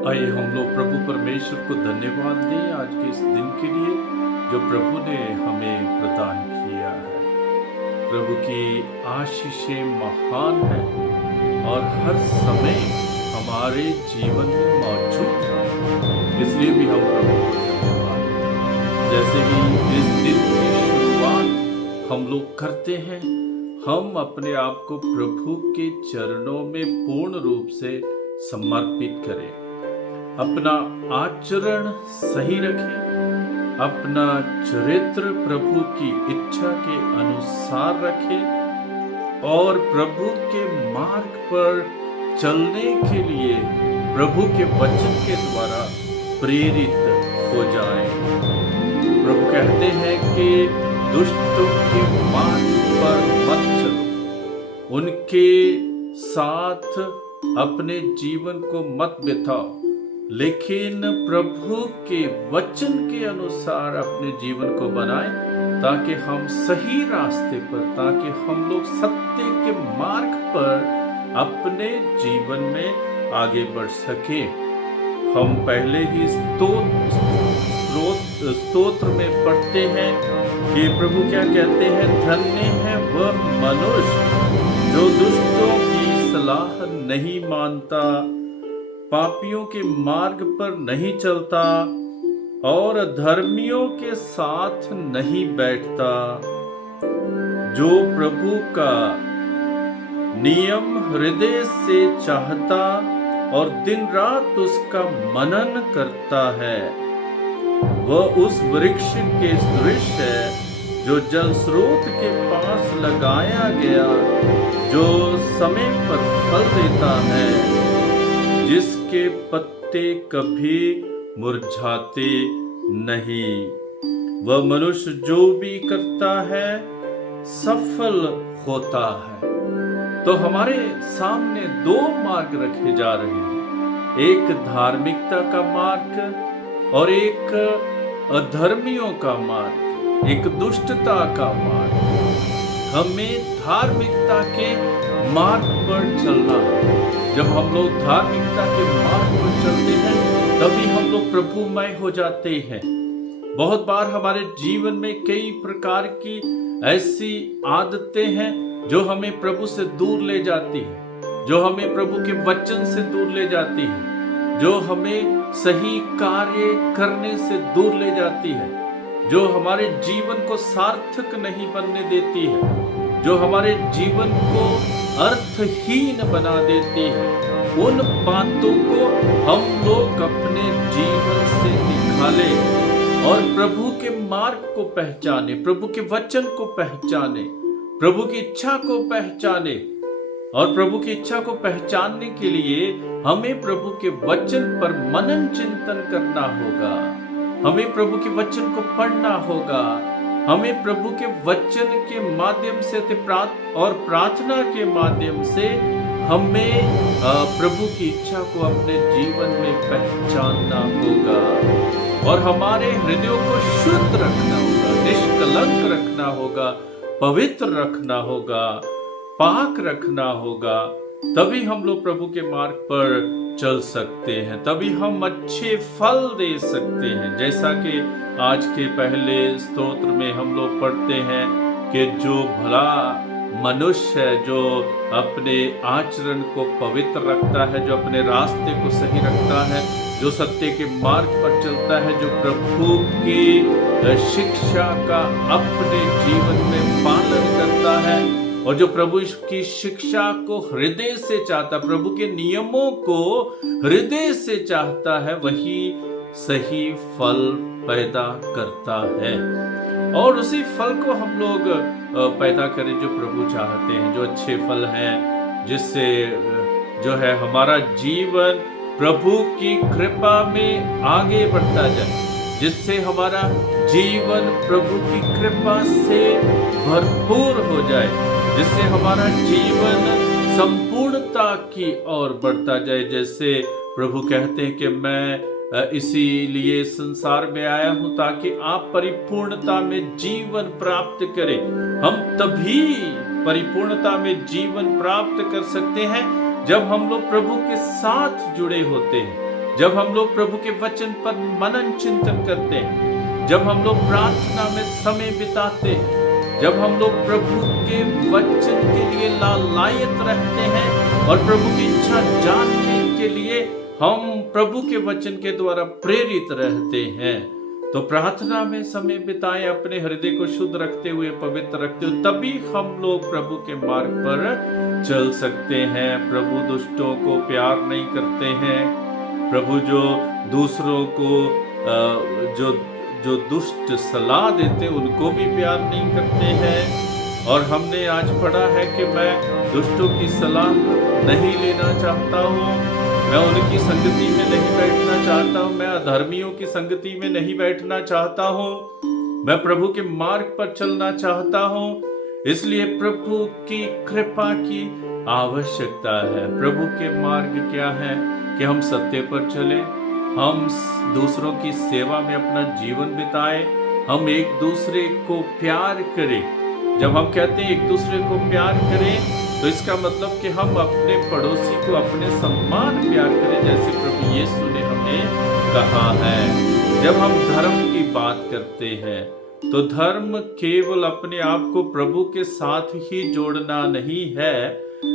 आइए हम लोग प्रभु परमेश्वर को धन्यवाद दें आज के इस दिन के लिए जो प्रभु ने हमें प्रदान किया है। प्रभु की आशीषें महान है और हर समय हमारे जीवन में मौजूद है, इसलिए भी हम प्रभु को धन्यवाद दें। जैसे ही इस दिन की शुरुआत हम लोग करते हैं, हम अपने आप को प्रभु के चरणों में पूर्ण रूप से समर्पित करें, अपना आचरण सही रखें, अपना चरित्र प्रभु की इच्छा के अनुसार रखें और प्रभु के मार्ग पर चलने के लिए प्रभु के वचन के द्वारा प्रेरित हो जाएं। प्रभु कहते हैं कि दुष्टों के मार्ग पर मत चलो, उनके साथ अपने जीवन को मत बिताओ, लेकिन प्रभु के वचन के अनुसार अपने जीवन को बनाएं, ताकि हम सही रास्ते पर, ताकि हम लोग सत्य के मार्ग पर अपने जीवन में आगे बढ़ सके। हम पहले ही स्तोत्र में पढ़ते हैं कि प्रभु क्या कहते हैं, धन्य है वह मनुष्य जो दुष्टों की सलाह नहीं मानता, पापियों के मार्ग पर नहीं चलता और धर्मियों के साथ नहीं बैठता, जो प्रभु का नियम हृदय से चाहता और दिन रात उसका मनन करता है। वह उस वृक्ष के सदृश है जो जल स्रोत के पास लगाया गया, जो समय पर फल देता है, जिसके पत्ते कभी मुरझाते नहीं। वह मनुष्य जो भी करता है सफल होता है। तो हमारे सामने दो मार्ग रखे जा रहे हैं, एक धार्मिकता का मार्ग और एक अधर्मियों का मार्ग, एक दुष्टता का मार्ग। हमें धार्मिकता के मार्ग पर चलना है। जब हम लोग धार्मिकता के मार्ग पर चलते हैं, तभी हम लोग प्रभुमय हो जाते हैं। बहुत बार हमारे जीवन में कई प्रकार की ऐसी आदतें हैं जो हमें प्रभु से दूर ले जाती है, जो हमें प्रभु के वचन से दूर ले जाती है, जो हमें सही कार्य करने से दूर ले जाती है, जो हमारे जीवन को सार्थक नहीं बनने देती है, जो हमारे जीवन को अर्थहीन बना देती है। उन बातों को हम लोग अपने जीवन से निकाले और प्रभु के मार्ग को पहचाने, प्रभु के वचन को पहचाने, प्रभु की इच्छा को पहचाने। और प्रभु की इच्छा को पहचानने के लिए हमें प्रभु के वचन पर मनन चिंतन करना होगा, हमें प्रभु के वचन को पढ़ना होगा, हमें प्रभु के वचन के माध्यम से और प्रार्थना के माध्यम से हमें प्रभु की इच्छा को अपने जीवन में पहचानना होगा और हमारे हृदयों को शुद्ध रखना होगा, निष्कलंक रखना होगा, पवित्र रखना होगा, पाक रखना होगा। तभी हम लोग प्रभु के मार्ग पर चल सकते हैं, तभी हम अच्छे फल दे सकते हैं। जैसा कि आज के पहले स्तोत्र में हम लोग पढ़ते हैं कि जो भला मनुष्य है, जो अपने आचरण को पवित्र रखता है, जो अपने रास्ते को सही रखता है, जो सत्य के मार्ग पर चलता है, जो प्रभु की शिक्षा का अपने जीवन में पालन करता है और जो प्रभु की शिक्षा को हृदय से चाहता, प्रभु के नियमों को हृदय से चाहता है, वही सही फल पैदा करता है। और उसी फल को हम लोग पैदा करें जो प्रभु चाहते हैं, जो अच्छे फल हैं, जिससे जो है हमारा जीवन प्रभु की कृपा में आगे बढ़ता जाए, जिससे हमारा जीवन प्रभु की कृपा से भरपूर हो जाए, जिससे हमारा जीवन संपूर्णता की ओर बढ़ता जाए। जैसे प्रभु कहते हैं कि मैं इसीलिए संसार में आया हूं ताकि आप परिपूर्णता में जीवन प्राप्त करें। हम तभी परिपूर्णता में जीवन प्राप्त कर सकते हैं जब हम लोग प्रभु के साथ जुड़े होते हैं, जब हम लोग प्रभु के वचन पर मनन चिंतन करते हैं, जब हम लोग प्रार्थना में समय बिताते हैं, जब हम लोग प्रभु के वचन के लिए लालायत रहते हैं और प्रभु की इच्छा जानने के लिए हम प्रभु के वचन के द्वारा प्रेरित रहते हैं, तो प्रार्थना में समय बिताएं, अपने हृदय को शुद्ध रखते हुए, पवित्र रखते हुए, तभी हम लोग प्रभु के मार्ग पर चल सकते हैं। प्रभु दुष्टों को प्यार नहीं करते हैं। प्रभु जो दूसरों को जो दुष्ट सलाह देते उनको भी प्यार नहीं करते हैं। और हमने आज पढ़ा है कि मैं दुष्टों की सलाह नहीं लेना चाहता हूँ, मैं उनकी संगति में नहीं बैठना चाहता हूँ, मैं अधर्मियों की संगति में नहीं बैठना चाहता हूँ, मैं प्रभु के मार्ग पर चलना चाहता हूँ। इसलिए प्रभु की कृपा की आवश्यकता है। प्रभु के मार्ग क्या है कि हम सत्य पर चलें, हम दूसरों की सेवा में अपना जीवन बिताएं, हम एक दूसरे को प्यार करें। जब हम कहते हैं एक दूसरे को प्यार करें, तो इसका मतलब कि हम अपने पड़ोसी को अपने समान प्यार करें, जैसे प्रभु यीशु ने हमें कहा है। जब हम धर्म की बात करते हैं, तो धर्म केवल अपने आप को प्रभु के साथ ही जोड़ना नहीं है,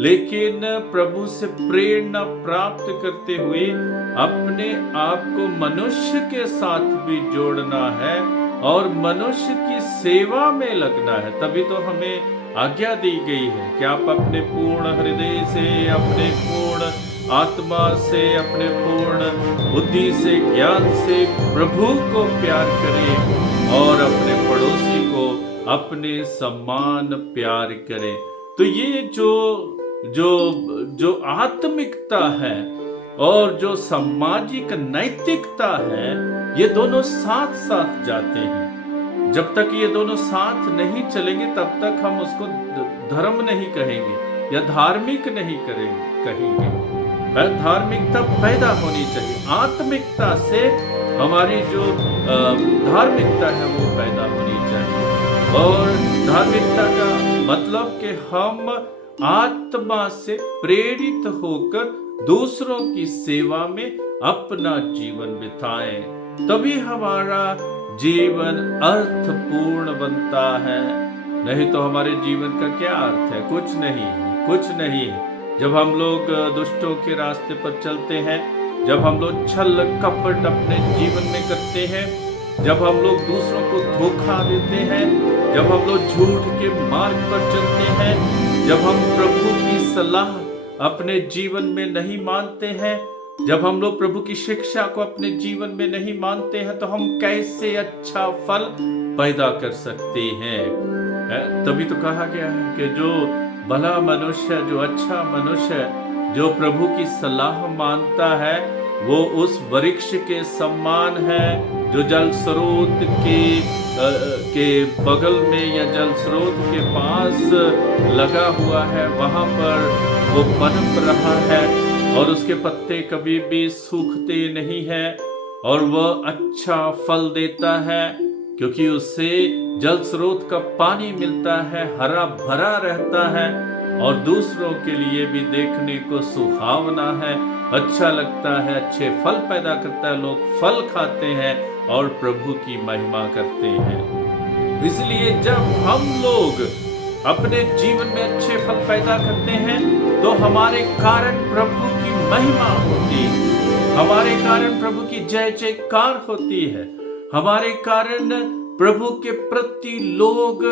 लेकिन प्रभु से प्रेरणा प्राप्त करते हुए अपने आप को मनुष्य के साथ भी जोड़ना है और मनुष्य की सेवा में लगना है। तभी तो हमें आज्ञा दी गई है कि आप अपने पूर्ण हृदय से, अपने पूर्ण आत्मा से, अपने पूर्ण बुद्धि से, ज्ञान से प्रभु को प्यार करें और अपने पड़ोसी को अपने समान प्यार करें। तो ये जो आत्मिकता है और जो सामाजिक नैतिकता है, ये दोनों साथ साथ जाते हैं। जब तक ये दोनों साथ नहीं चलेंगे, तब तक हम उसको धर्म नहीं कहेंगे या धार्मिक नहीं कहेंगे। धार्मिकता पैदा होनी चाहिए, आत्मिकता से हमारी जो धार्मिकता है वो पैदा होनी चाहिए। और धार्मिकता का मतलब कि हम आत्मा से प्रेरित होकर दूसरों की सेवा में अपना जीवन बिताएं, तभी हमारा जीवन अर्थपूर्ण बनता है। नहीं तो हमारे जीवन का क्या अर्थ है? कुछ नहीं है, कुछ नहीं है। जब हम लोग दुष्टों के रास्ते पर चलते हैं, जब हम लोग छल कपट अपने जीवन में करते हैं, जब हम लोग दूसरों को धोखा देते हैं, जब हम लोग झूठ के मार्ग पर चलते हैं, जब हम प्रभु की सलाह अपने जीवन में नहीं मानते हैं, जब हम लोग प्रभु की शिक्षा को अपने जीवन में नहीं मानते हैं, तो हम कैसे अच्छा फल पैदा कर सकते हैं? तभी तो कहा गया है कि जो भला मनुष्य, जो अच्छा मनुष्य, जो प्रभु की सलाह मानता है, वो उस वृक्ष के समान है जो जल स्रोत के बगल में या जल स्रोत के पास लगा हुआ है, वहां पर वो पनप रहा है और उसके पत्ते कभी भी सूखते नहीं है और वह अच्छा फल देता है, क्योंकि उससे जल स्रोत का पानी मिलता है, हरा भरा रहता है और दूसरों के लिए भी देखने को सुहावना है, अच्छा लगता है, अच्छे फल पैदा करता है। लोग फल खाते हैं और प्रभु की महिमा करते हैं। इसलिए जब हम लोग अपने जीवन में अच्छे फल पैदा करते हैं, तो हमारे कारण प्रभु की महिमा होती है, हमारे कारण प्रभु की जय जयकार होती है, हमारे कारण प्रभु के प्रति लोग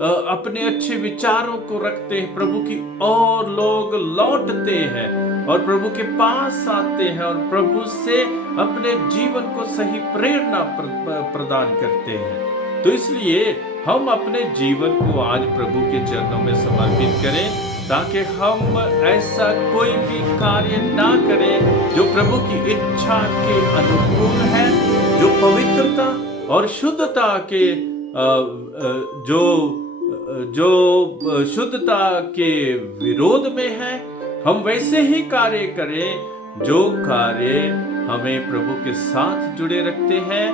अपने अच्छे विचारों को रखते हैं, प्रभु की और लोग लौटते हैं और प्रभु के पास आते हैं और प्रभु से अपने जीवन को सही प्रेरणा प्रदान करते हैं। तो इसलिए हम अपने जीवन को आज प्रभु के चरणों में समर्पित करें, ताकि हम ऐसा कोई भी कार्य ना करें जो प्रभु की इच्छा के अनुकूल है, जो पवित्रता और शुद्धता के जो शुद्धता के विरोध में है। हम वैसे ही कार्य करें जो कार्य हमें प्रभु के साथ जुड़े रखते हैं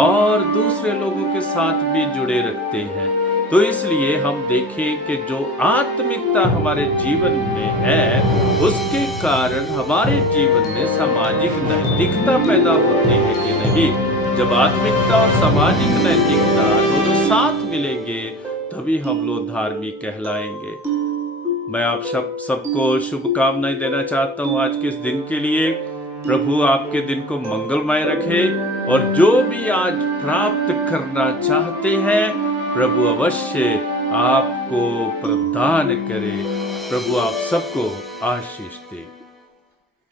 और दूसरे लोगों के साथ भी जुड़े रखते हैं। तो इसलिए हम देखें कि जो आत्मिकता हमारे जीवन में है, उसके कारण हमारे जीवन में सामाजिक नैतिकता पैदा होती है कि नहीं। जब आत्मिकता और सामाजिक नैतिकता दोनों साथ मिलेंगे, तभी हम लोग धार्मिक कहलाएंगे। मैं आप सबको शुभकामनाएं देना चाहता हूं आज के इस दिन के लिए। प्रभु आपके दिन को मंगलमय रखे, और जो भी आज प्राप्त करना चाहते हैं, प्रभु अवश्य आपको प्रदान करे। प्रभु आप सबको आशीष दे।